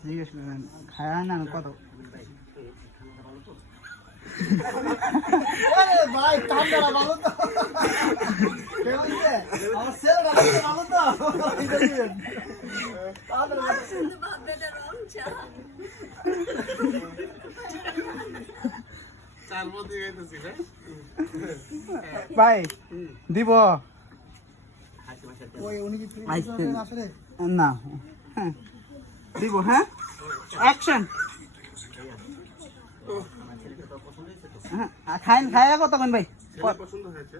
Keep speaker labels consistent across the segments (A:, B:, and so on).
A: জিজ্ঞেস খায় না কত
B: ভাই ঠান্ডাটা ভালো তো আমার ছেলেটা ভালো তো
C: চার মধ্যে গেতেছি না
A: ভাই দিব না। হ্যাঁ। দিব হ্যাঁ? অ্যাকশন হ্যাঁ খাইন খাইয়া কতক্ষণ ভাই?
C: ছেলে পছন্দ হয়েছে।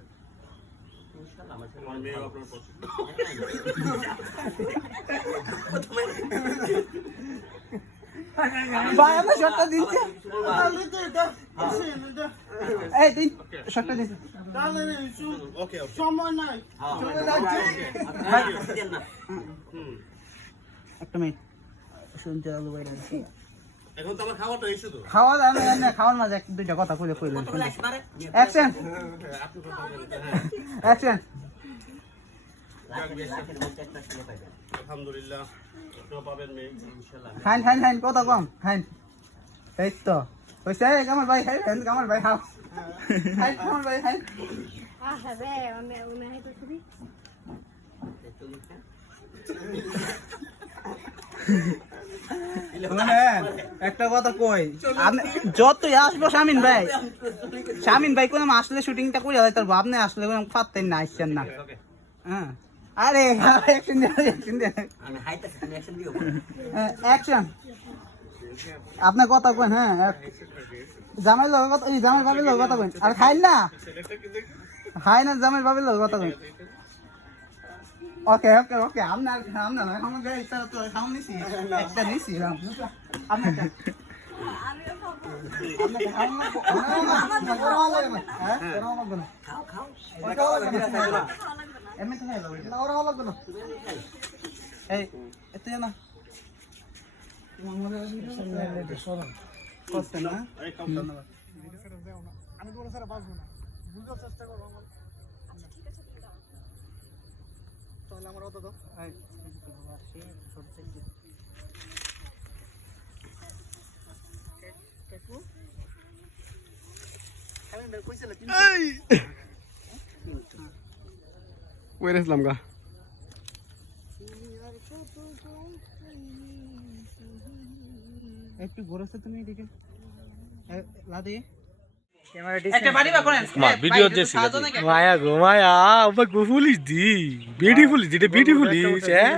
C: আমার মেয়ে আপনার
A: ভাই আমরা শর্টটা দিচ্ছি এই দিন শর্টটা দিন
C: ওকে ওকে
B: সময় নাই
A: একটা মিনিট শুনতে আলু ভাই
C: এখন তো আমার খাওয়াটা এই শুধু
A: খাওয়া দাওয়া না না খাওয়ার মাঝে এক দুইটা কথা কইলে কইলেন অ্যাকশন
C: কথা
A: অ্যাকশন
C: আলহামদুলিল্লাহ আপনিও পাবেন মেয়ে ইনশাল্লাহ
A: খাইন খাইন খাইন কত কম খাইন। এই তো। হইছে কামাল ভাই খাই কামাল ভাই খাও। খাইন কামাল ভাই খাইন।
D: Ah, é, o meu, o meu é do Turi.
A: হ্যাঁ একটা কথা কই আপনি যতই আসব শামিন ভাই শামিন ভাই কোনো আসলে শুটিংটা করে হয় তার আসলে কোনো পারতেন না আসছেন না। হ্যাঁ। আরে অ্যাকশন অ্যাকশন অ্যাকশন আপনার কথা কইন হ্যাঁ জামাই লোক কথা জামাই বাবির লোক কথা কইন। আর খাইন না? খাই না জামাই বাবির লোক কথা কইন। ওকে ওকে ওকে আপনার আপনার নয় আমার গাড়ি তারা তো সামনে নিছি একটা নিছি না না
B: আমি কোনো স্যার বাঁচবো না বুঝতে চেষ্টা করব আমার তাহলে আমার অত দাও।
C: ওয়ের ইসলাম গা
A: একটু ঘুরেছো তুমি এদিকে। লাদি
B: মায়া গো মায়া ওবা গো ফুলিস দি বিউটিফুল দিটা বিউটিফুল হ্যাঁ?